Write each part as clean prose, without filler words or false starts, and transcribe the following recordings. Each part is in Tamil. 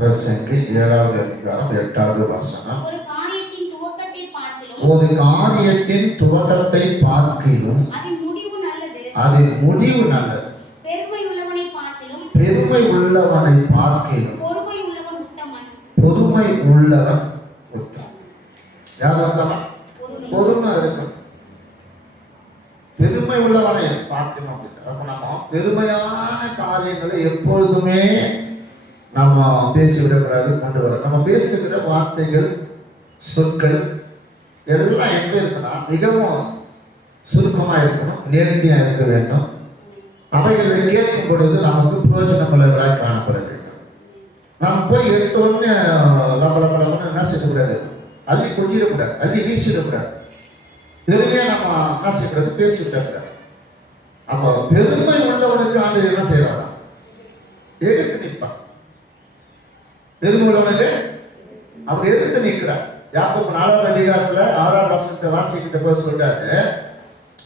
பிரசங்கி 7வது அதிகாரம் 8வது வசனம். ஒரு காரியத்தின் துவக்கத்தை பார்க்கிலும் அதன் முடிவு நல்லது. பெருமை உள்ளவனை பார்க்கிலும் பொறுமை உள்ளவன் உத்தமன். யார் உத்தமன்? பொறுமை இருக்கணும். பெருமை உள்ளவனை பார்க்கணும் அப்படின்னு. அப்ப நம்ம பெருமையான காரியங்களை எப்பொழுதுமே நம்ம பேசிவிடக்கூடாது, கொண்டு வர. நம்ம பேசுகிற வார்த்தைகள், சொற்கள் எல்லாம் எப்படி இருக்குன்னா மிகவும் சுருக்கமாக இருக்கணும், நேர்த்தியாக இருக்க வேண்டும். அவைகளை கேட்கும் பொழுது நமக்கு பிரயோஜனம் உள்ளவர்களாக காணப்பட வேண்டும். நம்ம போய் எடுத்தோடனே லபலபலன்னு என்ன செய்யக்கூடாது, அள்ளி கொட்டிடக்கூடாது, அள்ளி வீசிடக்கூடாது. பெருமையா நம்ம என்ன செய்யக்கூடாது, பேசிவிடக்கூடாது. அப்போ பெருமை உள்ளவனுக்கு ஆண்டு என்ன செய்யறாங்க, எடுத்து நிற்பான். பெருமை உள்ளவனுக்கு அவர் எடுத்து நிற்கிறார். யாக்கோபு 4வது அதிகாரத்துல 6வது வசனத்தை வாசிக்கிட்ட போய் சொல்றாரு,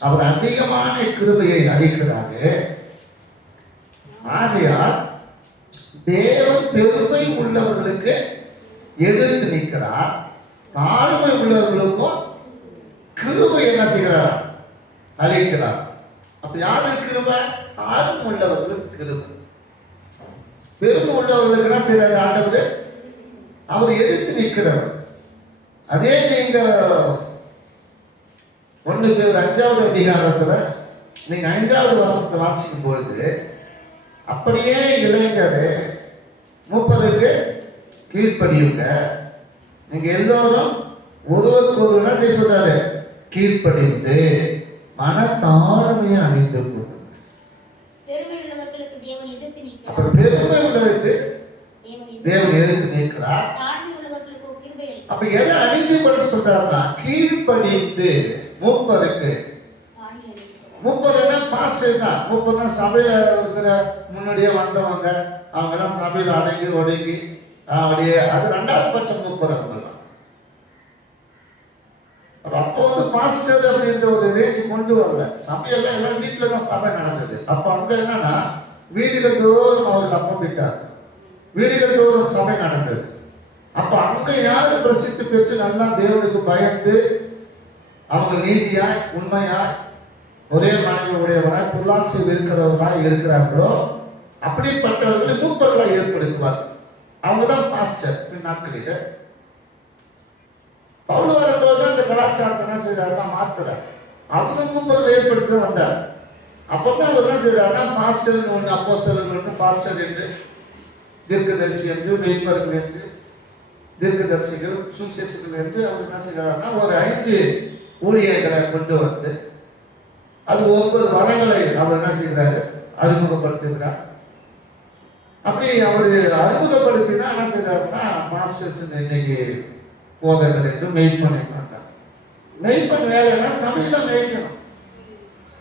அவர் அதிகமான கிருபையை அளிக்கிறாரு. ஆகையால் தேவன் பெருமை உள்ளவர்களுக்கு எதிர்த்து நிற்கிறார், தாழ்மை உள்ளவர்களுக்கும் கிருபை என்ன செய்கிறார், அளிக்கிறார். அப்ப யாருக்கு கிருபை? தாழ்மை உள்ளவர்களுக்கு கிருபை. பெருமை உள்ளவர்களுக்கு என்ன செய்யறாரு ஆண்டவர், அவர் எதிர்த்து நிற்கிறவர். அதே நீங்க 1 பேர் 5வது அதிகாரத்துல நீங்க 5வது வசனத்தை வாசிக்கும் பொழுது, அப்படியே இளைஞர் மூப்பருக்கு கீழ்ப்படியுங்க, நீங்க எல்லோரும் ஒருவருக்கு ஒரு என்ன செய்ய சொல்றாரு, கீழ்ப்படிந்து மனத்தாழ்மையை அணிந்து கொள்ளுங்க. அப்ப பெருமை உள்ளவருக்கு தேவன் எதிர்த்து நிற்கிறார். அப்ப எதை அணிஞ்சு கொள்ள சொல்றாருன்னா, கீழ்ப்படிந்து மூப்பருக்கு. மூப்பர் என்ன, பாஸ்டர் தான். மூப்பர்னா சபையில இருக்கிற முன்னாடியே வந்தவங்க, அவங்க எல்லாம் சபையில அடங்கி ஒடுங்கி அப்படியே, அது 2வது பட்சம் மூப்பர். அவங்கெல்லாம் அப்போ வந்து பாஸ்டர் அப்படின்ற ஒரு ரேஞ்ச் கொண்டு வரல. சபையெல்லாம் எல்லாம் வீட்டுல தான் சபை நடந்தது. அப்ப அங்க என்னன்னா வீடுகள் தோறும் அவர்கள் அப்பம் விட்டார், வீடுகள் தோறும் சபை நடந்தது. அப்ப அங்க யாரு பிரசித்தி பெற்று நல்லா தேவனுக்கு பயந்து அவங்க நீதியாய் உண்மையாய் ஒரே மனைவி உடையவராய் புல்லாசி இருக்கிறவர்களாய் இருக்கிறார்களோ அப்படிப்பட்டவர்களை மூப்பர்களாய் ஏற்படுத்துவார். அவங்கதான் பாஸ்டர். நாட்களில் பவுல் வரும்போது அந்த கலாச்சாரத்தை என்ன செய்யறாருன்னா மாத்துறார். அவங்க மூப்பர்களை ஏற்படுத்த வந்தார். அப்பதான் அவர் என்ன செய்யறாருன்னா, பாஸ்டர் ஒன்று, அப்போஸ்தலர்கள் ஒன்று, பாஸ்டர் என்று, தீர்க்கதரிசி என்று, மெய்ப்பர்கள் என்று, தீர்க்கதரிசிகள், சுவிசேஷர்கள் என்று அவர் என்ன செய்யறாருன்னா ஒரு 5 ஊழியர்களை கொண்டு வந்து அது ஒவ்வொரு வரங்களை அவர் என்ன செய்கிறாரு, அறிமுகப்படுத்துகிறார். அப்படி அவர் அறிமுகப்படுத்தி தான் என்ன செய்யறாருன்னா மாஸ்டர்ஸ் இன்னைக்கு போதகர் என்று மெய்ப்பன் என்றார். மெய்ப்பன் வேலைன்னா சபையில மேய்க்கணும்.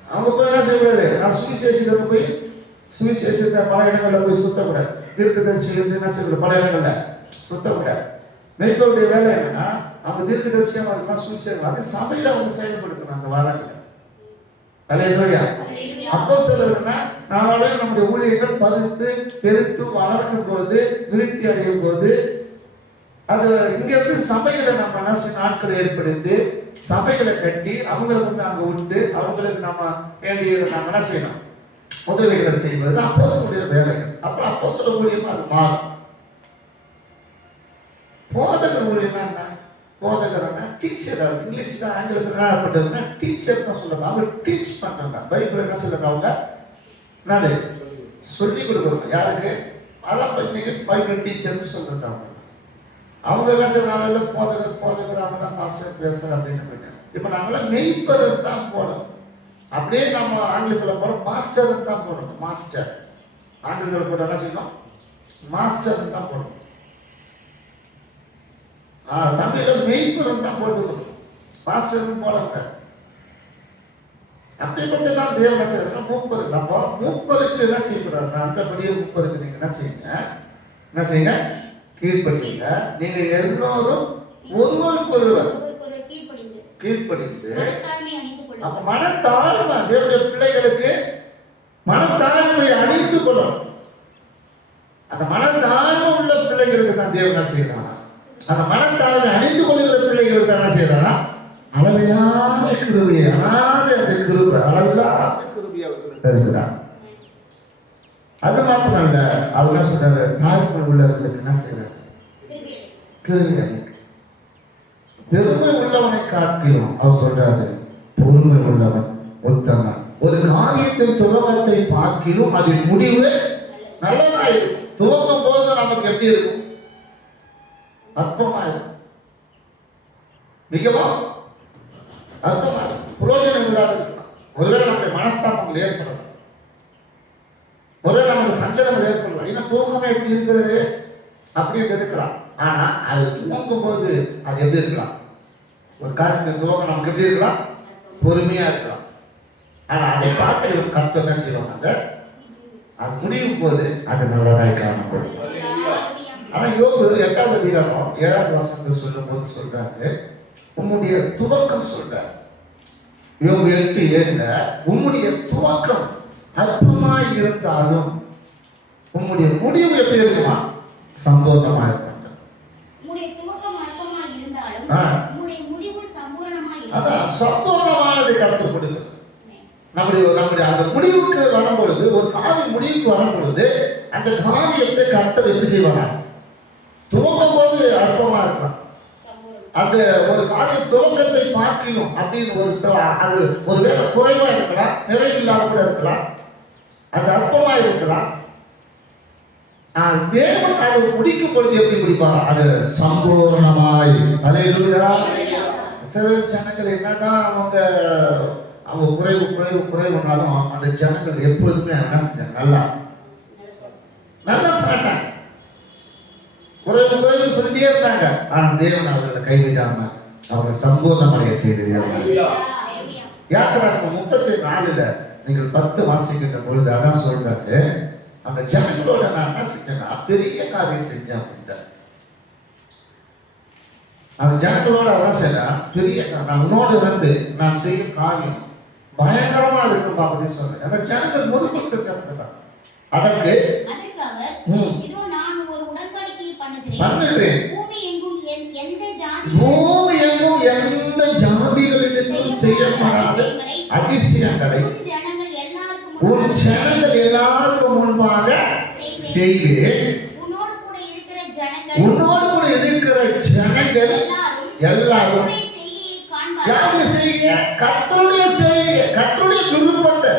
அவங்க போய் என்ன செய்யக்கூடாது, நான் சுவிசேஷத்துக்கு போய் சுவிசேஷத்தை பல இடங்களில் போய் சுத்தக்கூடாது, தீர்க்கதரிசிகள் என்ன செய்யக்கூடாது, பல இடங்கள்ல சுத்தக்கூடாது. மெய்ப்பனுடைய வேலை என்னன்னா, அவங்க தீர்க்கதரிசியாக இருக்கலாம், சுவிசேஷம் அது சபையில அவங்க செயல்படுத்தணும். அந்த வாரங்களை அல்லேலூயா. அப்போஸ்தலர்னா நாளடைவில் நம்முடைய ஊழியர்கள் பருத்து பெருத்து வளர்க்கும் போது, விருத்தி அடையும் போது, அது இங்க இருந்து சபைகளை நம்ம என்ன நாட்கள் ஏற்படுத்தி சபைகளை கட்டி அவங்களுக்கு அங்க விட்டு அவங்களுக்கு நம்ம வேண்டியதை நம்ம என்ன செய்யணும், உதவிகளை செய்வது அப்போஸ்தலருடைய வேலைகள். அப்புறம் அப்போஸ்தலர் ஊழியமா அது மாறும். போதகர் ஊழியம்னா என்ன, போதகர்னா டீச்சர். இங்கிலீஷ் தான் ஆங்கிலத்தில் என்ன பண்றதுன்னா டீச்சர் தான் சொல்லுவாங்க. அவங்க டீச் பண்றாங்க. பைபிள் என்ன சொல்லுங்க, அவங்க என்னது சொல்லி கொடுக்குறாங்க. யாருக்கு? அதான் இன்னைக்கு பைபிள் டீச்சர்னு சொல்றது. அவங்க என்ன செய்யறாங்க, போதகர் போதகர் அவங்க தான் பாஸ்டர் பேசுற அப்படின்னு போயிட்டாங்க. இப்ப நாங்களாம் மெய்ப்பர் தான் போடணும். அப்படியே நம்ம ஆங்கிலத்தில் போடணும், மாஸ்டர் தான் போடணும். மாஸ்டர் ஆங்கிலத்தில் போட என்ன செய்யணும், மாஸ்டர் தான் போடணும். தமிழ்ல மெய்ப்பர் தான் போட்டுக்கணும், மாஸ்டர் போடக்கூடாது. அப்படிப்பட்டதான் தேவன் என்ன செய்யறாங்க, மூப்பருக்கு. அப்போ மூப்பருக்கு என்ன செய்யக்கூடாது, அந்தபடியே மூப்பருக்கு நீங்க என்ன செய்யுங்க, கீழ்ப்படிங்க. நீங்க எல்லோரும் ஒருவருக்கு ஒருவர் கீழ்ப்படிந்து. அப்ப மனத்தாழ்மை, தேவனுடைய பிள்ளைகளுக்கு மனத்தாழ்மையை அணிந்து கொள்ளணும். அந்த மனத்தாழ்மை உள்ள பிள்ளை பிள்ளைகளுக்கு தான் தேவன் என்ன செய்யறானா, அந்த மனத்தாழ்மை அணிந்து கொள்கிற பிள்ளைகளுக்கு என்ன செய்யறானா, அளவில்லாத கிருபையை, அனாதை அந்த கிருபை, அளவில்லாத கிருபையை அவர்களுக்கு தருகிறார். அது மாத்திரம் இல்ல, அவர் என்ன சொல்றாரு, தாழ்மை உள்ளவர்களுக்கு என்ன செய்யறாரு, கிருபை. பெருமை உள்ளவனை காட்டிலும் அவர் சொல்றாரு, பொறுமை உள்ளவன் உத்தமன். ஒரு காரியத்தின் துவக்கத்தை பார்க்கிலும் அதன் முடிவு நல்லதா இருக்கும். துவங்கும் போது நமக்கு எப்படி இருக்கும், அற்பமா இருக்கும், மிகவும் அற்பமா இருக்கும், புரோஜனம் இல்லாத இருக்கலாம். ஒருவேளை நம்முடைய மனஸ்தாபங்கள் ஏற்படலாம், ஒருவேளை நமக்கு சஞ்சலங்கள் ஏற்படலாம், ஏன்னா தூக்கமே எப்படி இருக்கிறது அப்படின்னு இருக்கலாம். ஆனா அது துவங்கும் போது அது எப்படி இருக்கலாம், ஒரு காரியத்தின் துவக்கம் நமக்கு எப்படி இருக்கலாம், பொறுமையா இருக்கலாம். ஆனா அதை பார்த்து கர்த்தர் என்ன செய்வாங்க, அது முடியும் போது அது நல்லதாய் காணப்படும். ஆனா யோபு 8ஆம் அதிகாரம் 7ஆவது வசனத்தை சொல்லும் போது சொல்றாரு, உம்முடைய துவக்கம் சொல்றாரு. யோபு 8:7 உம்முடைய துவக்கம் அற்பமாய் இருந்தாலும் உம்முடைய முடிவு எப்படி இருக்குமா, சம்பூர்ணமா இருக்கும். அதான் சம்பூர்ணமானதை கர்த்தர் கொடுக்கிறது. நம்முடைய அந்த முடிவுக்கு வரும்பொழுது, ஒரு காரியம் முடிவுக்கு வரும்பொழுது அந்த காரியத்தை கர்த்தர் எப்படி செய்வாங்க, துவங்கும் போது அற்பமா இருக்கலாம். அந்த ஒரு காரிய துவக்கத்தை பார்க்கணும் அப்படின்னு அது ஒருவேளை குறைவா இருக்கலாம், நிறைவில்லாத கூட இருக்கலாம், அது அற்பமா இருக்கலாம். தேவன் அதை முடிக்கும் பொழுது எப்படி முடிப்பார், அது சம்பூர்ணமாய். அல்லேலூயா. சில ஜனங்கள் என்னதான் அவங்க குறைவுனாலும் அந்த ஜனங்கள் எப்பொழுதுமே என்ன செஞ்சாங்க, நல்லா சாட்டாங்க, குறைவு சொல்லிட்டே இருந்தாங்க. ஆனா தேவன் அவர்களை கைவிடாம அவரை சம்பூர்ணமடைய செய்திருக்கிறார். யாத்திராகமம் 34 நீங்கள் 10 வாசிக்கின்ற பொழுது அதான் சொல்றாரு, அந்த ஜனங்களோட நான் என்ன செஞ்சேன்னா பெரிய காரியம் செஞ்சேன் அப்படின்ட்டார். அந்த ஜனங்களோட அவன் செய்யறா பெரிய, நான் உன்னோடு இருந்து நான் செய்யும் காரியம் பயங்கரமா இருக்கும் அப்படின்னு சொல்றேன். அந்த ஜனங்கள் முறுமுறுக்கிற ஜனங்கள் தான். அதற்கு பண்ணுகிறேன், பூமி எங்கும் எந்த ஜாதிகளிடத்திலும் செய்யப்படாத அதிசயங்களை உன் ஜனங்கள் எல்லாருக்கும் முன்பாக செய்கிறேன். உன்னோடு கூட இருக்கிற ஜனங்கள் எல்லாரும் யாருடைய செய்ய, கர்த்தருடைய செய்ய, கர்த்தருடைய விருப்பத்தை,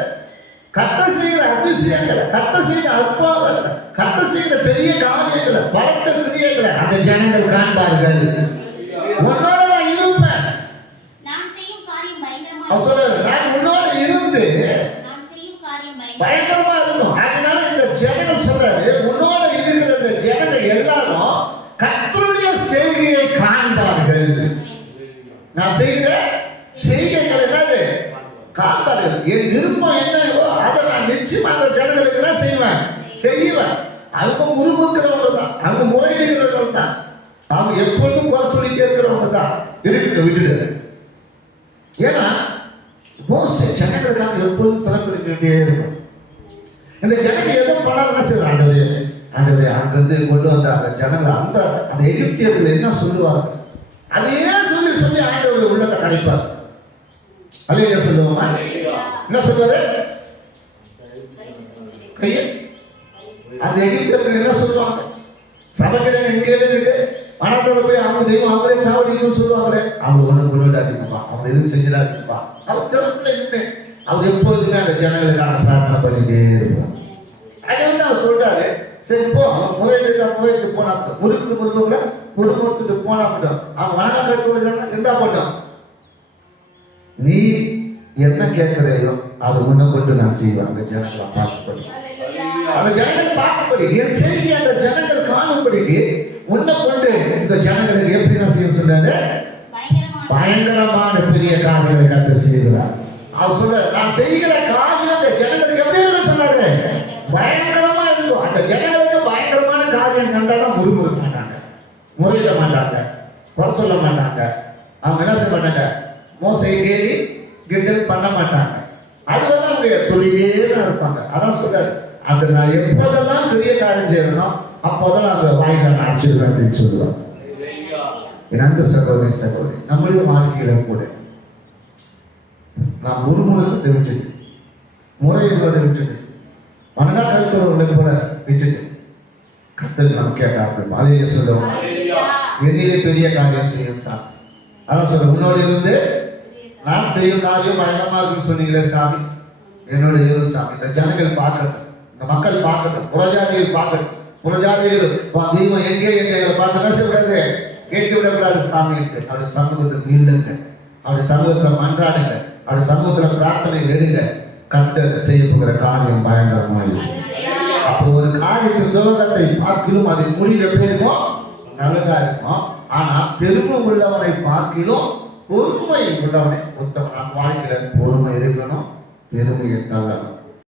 கர்த்தர் செய்கிற அதிசயங்களை, கர்த்தர் செய்கிற அற்புதங்களை, கர்த்தர் செய்கிற பெரிய காரியங்களை, பலத்த கிரியைகளை அந்த ஜனங்கள் காண்பார்கள். உன்னோட நான் இருப்பேன், நான் உன்னோட இருந்து பயங்கரமா இருக்கும். அதனால இந்த ஜனங்கள் சொல்றாரு, உன்னோட இருக்கிற இந்த ஜனங்கள் எல்லாரும் கர்த்தருடைய செய்கையை காண்பார்கள். நான் செய்கிற செய்கைகள் என்னது காண்பார்கள். என் விருப்பம் என்னவோ அதை நான் நிச்சயமா அந்த ஜனங்களுக்கு என்ன செய்வேன். அவங்க முறுமுறுக்கிறவங்க தான், அவங்க முறையிடுகிறவர்கள் தான், அவங்க எப்பொழுதும் குறை சொல்லிட்டே இருக்கிறவங்க தான். இருக்கட்டும், விட்டுடு. ஏன்னா மோசே ஜனங்களுக்காக எப்பொழுதும் திறப்பிடிக்கிட்டே இருக்கும். இந்த ஜனங்கள் எதோ பணம் என்ன செய்வாங்க, ஆண்டவரே அங்கிருந்து கொண்டு வந்த அந்த ஜனங்கள் அந்த எகிப்தியர்கள் என்ன சொல்லுவாங்க அதையே சொல்லி ஆண்டவர் உள்ளத்தை கரைப்பார். அல்லேலூயா சொல்லுவோமா? என்ன சொல்வாரு, கைய அந்த எகிப்தியர்கள் என்ன சொல்லுவாங்க, சபைக்கிட எங்கே இருக்கு பணத்தோட போய் அவங்க தெய்வம் அவங்களே சாவடிக்கும் சொல்லுவாங்களே, அவங்க ஒண்ணு கொண்டுடாதீங்கப்பா, அவங்க எதுவும் செஞ்சிடாதீங்கப்பா. அவர் திறப்புல இருந்து அவர் எப்போதுமே அந்த ஜனங்களுக்காக பிரார்த்தனை பண்ணிட்டே இருப்பார். அது அவர் சொல்றாரு, சரி போ, முறையிட்டு போனா முறுமுறுத்துட்டு போனா மட்டும் அவன் வணங்க கட்டுள்ள இருந்தா போட்டோம், நீ என்ன கேட்கிறையோ அதை முன்ன கொண்டு நான் செய்வேன். அந்த ஜனங்களை பார்க்கப்படி, அந்த ஜனங்கள் பார்க்கப்படி, என் செய்தி அந்த ஜனங்கள் காணும்படிக்கு முன்ன கொண்டு இந்த ஜனங்களுக்கு எப்படி நான் செய்ய சொன்னாரு, பயங்கரமான பெரிய காரியங்களை கர்த்தர் செய்கிறார். அவர் சொல்ற, நான் செய்கிற காரியம் அந்த ஜனங்களுக்கு எப்படி இருக்குன்னு சொன்னாரு, பயங்கரமா இருக்கும். அந்த ஜனங்களுக்கு பயங்கரமான காரியம் கண்டாதான் முறுமுறுக்க மாட்டாங்க, முறையிட மாட்டாங்க, குறை சொல்ல மாட்டாங்க, அவங்க என்ன செய்ய மாட்டாங்க, மோசை கேலி கிண்டல் பண்ண மாட்டாங்க. அது வந்து அவங்க சொல்லிட்டே தான் இருப்பாங்க. அதான் சொல்றாரு, அந்த நான் எப்போதெல்லாம் பெரிய காரியம் செய்யணும் அப்போதெல்லாம் அவங்க வாயில ஆசீர்வாதம் அப்படின்னு சொல்லுவாங்க. என் அன்பு சகோதரி சகோதரி, நம்முடைய வாழ்க்கையில கூட நாம் முறுமுறுக்கிறதை விட்டுட்டு, முறையிடுவதை விட்டுட்டு, மனதா கருத்துறவர்களை கூட விட்டுட்டு கர்த்தர் நாம் கேட்க அதையே சொல்லுவோம். என்னிலே பெரிய காரியம் செய்யும் சாமி. அதான் சொல்ற, உன்னோட இருந்து நான் செய்யும் காரியம் பயங்கரமா இருக்குன்னு சொன்னீங்களே சாமி, என்னோட இரு சாமி. இந்த ஜனங்கள் பார்க்கட்டும், இந்த மக்கள் பார்க்கட்டும், புறஜாதிகள் பார்க்கட்டும். புறஜாதிகள் தெய்வம் எங்கே எங்களை பார்த்து என்ன செய்யக்கூடாது, கேட்டு விடக்கூடாது சாமி. அவருடைய சமூகத்தில் நில்லுங்க, அவருடைய சமூகத்தில் மன்றாடுங்க, அவருடைய சமூகத்தில் பிரார்த்தனை எடுங்க. கர்த்தர் செய்ய போகிற காரியம் பயங்கரமாக. அப்போ ஒரு காரியத்தின் துரோகத்தை பார்க்கிலும் அதை முடிவு எப்படி இருக்கும், நல்லதா இருக்கும். ஆனா பெருமை உள்ளவனை பார்க்கிலும் பொறுமை உள்ளவனை உத்தமன். நம் வாழ்க்கையில பொறுமை இருக்கணும், பெருமையை தள்ளணும்.